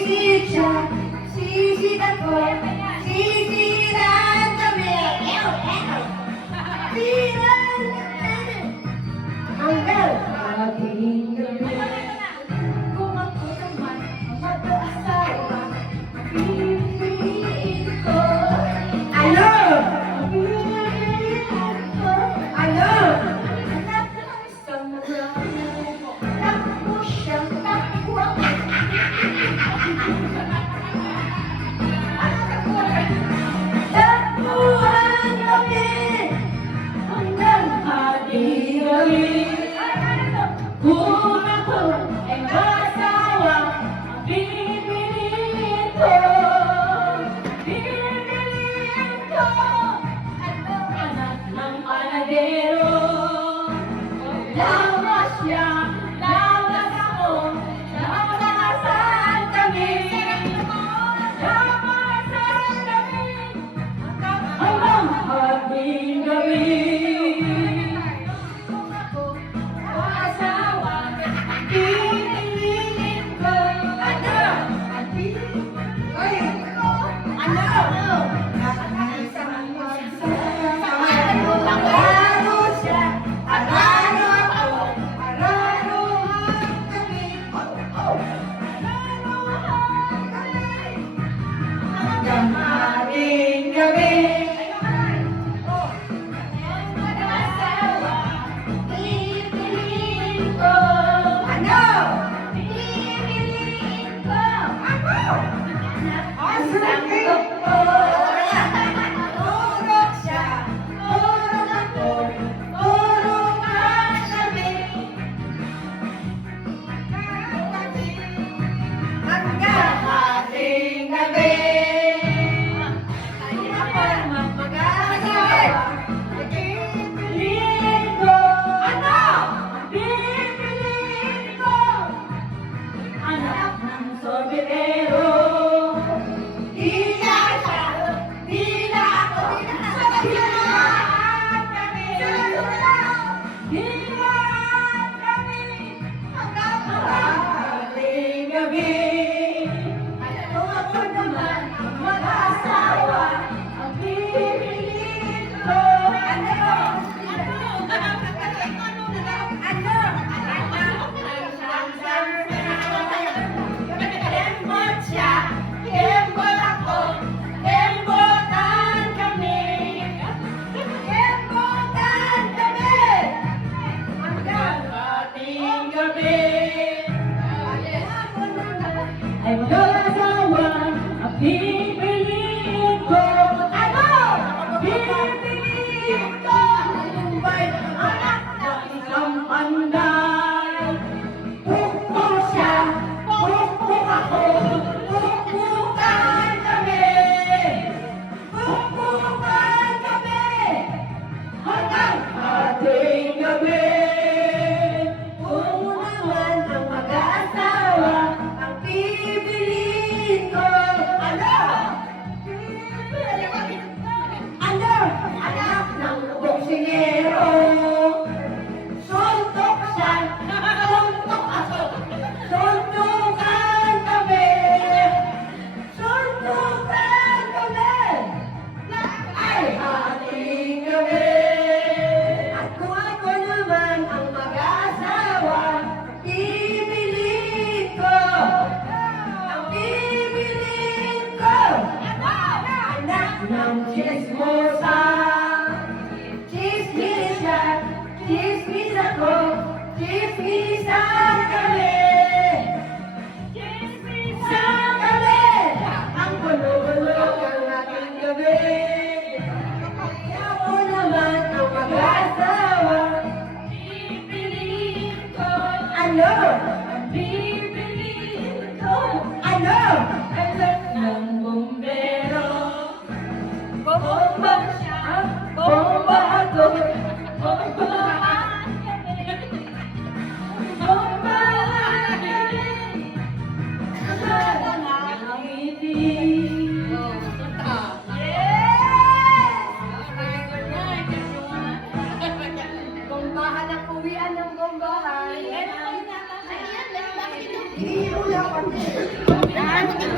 Sisid siya, sisid ako, sisiran kami. Siran kami. Hanggang ating gabi. Kung ako naman ang mag-aasawa, pipiliin ko. Ano? Pipiliin ko. Ano? Anak ng isang ramo, takbo siyang takbo. Takbuhan kami hanggang ating gabi. Kung ako ay masawa, pipiliin ko. Pipiliin ko. Ano anak ng panadero? Lawas siya, lawas ako, lamasan kami. Lamasan kami hanggang ating gabi. Kung ako ang asawa, pipiliin ko. Ano? Pipiliin ko. Ano? Araro siya, araro ako, araruhan kami. Araruhan kami hanggang ating gabi. Mag-asawa, pipiliin ko. Ano? Pipiliin ko. Ako? Ang sakit ko. Turok siya, turok ako, turukan kami. Hanggang ating gabi. Ako naman mag-asawa, pipiliin ko. Ano? Pipiliin ko. Anak ng soberero. Dila siya, dila ako. Dilaan kami. Dilaan kami hanggang ating gabi. Kung ako naman ang mag-asawa, ang pipiliin ko. Ano? Kembot siya, kembot ako, kembotan kami. Kembotan kami hanggang ating gabi. Ako naman ay mag-asawa, ang pipiliin ko. Ano? Pipiliin ko. Anak ng isang panday. Pukpuk siya, pukpuk ako, pukpukan kami. Pukpukan kami hanggang ating gabi. Kung naman ang mag-aasawa, ang pipiliin ko. Ano? Pipiliin ko. Ano? Anak ng boksingero. Suntok siya, suntok ako, suntukan kami. Suntukan kami. Ay, ating gabi. At kung ako naman ang mag-asawa, pipiliin ko. Ang pipiliin ko. Anak ng chismosa. Chismis siya, chismis ako, chismisan kami. Chismisan kami. Ang gulo-gulo ng ating gabi. Ako naman ang mag-asawa, pipiliin ko. Ano? Pipiliin ko. Ano? Anak ng bumbero. Bomba siya, bomba ako, bomba kami. Bomba Hinihilo niya ako.